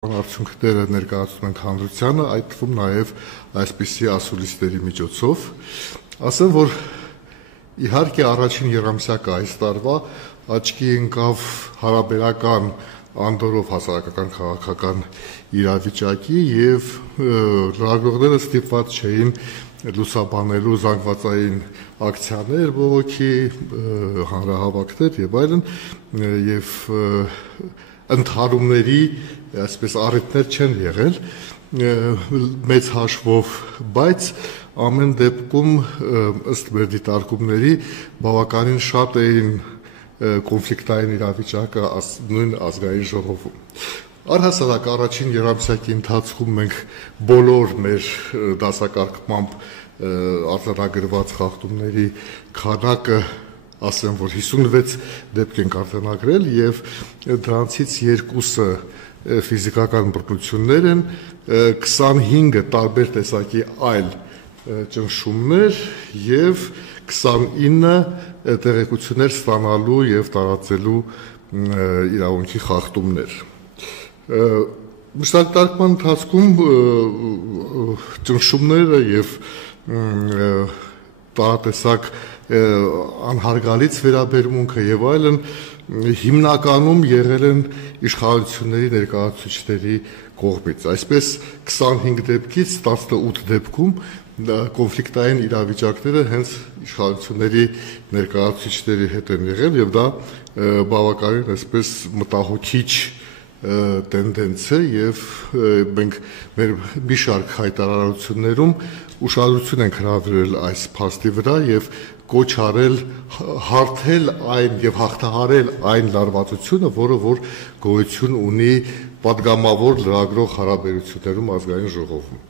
Արդյունքները ներկայացնում ենք հանրությանը, այդ թվում նաև այսպիսի ասուլիսների միջոցով, ասեմ, որ իհարկե առաջին եռամսյակը այս տարվա աչքի ընկավ հարաբերական անդորով հասարակական քաղաքական իրավիճակի եւ լրագրողները ստիպված չէին լուսաբանելու զանգվածային ակցիաներ, բողոքի հանրահավաքներ եւ այլն եւ ընդհարումների այսպես առիթներ չեն եղել մեծ հաշվով, բայց ամեն դեպքում ըստ մեր դիտարկումների բավականին շատ էին կոնֆլիկտային իրավիճակը նույն ազգային ժողովում։ Առհասարակ առաջին եռամսյակի ընթացքում մենք բոլոր մեր դասակարգմամբ արձանագրված խախտումների քանակը ասեմ, որ 56 դեպք ենք արձանագրել եւ դրանցից երկուսը ֆիզիկական բռնություններ են, 25-ը տարբեր տեսակի այլ ճնշումներ եւ 29-ը տեղեկություններ ստանալու եւ տարածելու իրավունքի խախտումներ։ Մշտական ընթացքում ճնշումները եւ տարատեսակ անհարգալից վերաբերմունքը եւ այլն հիմնականում եղել են իշխանությունների ներկայացուցիչների կողմից։ Այսպես 25 դեպքից 18 դեպքում կոնֆլիկտային իրավիճակները հենց իշխանությունների ներկայացուցիչների հետ են եղել եւ դա բավականին այսպես մտահոգիչ տենդենց է եւ մենք մեր մի շարք հայտարարություններում ուշադրություն ենք հրավիրել այս փաստի վրա եւ կոչ արել հարթել այն եւ հաղթահարել այն լարվածությունը, որը որ գոյություն ունի պատգամավոր լրագրող հարաբերություններում ազգային ժողովում։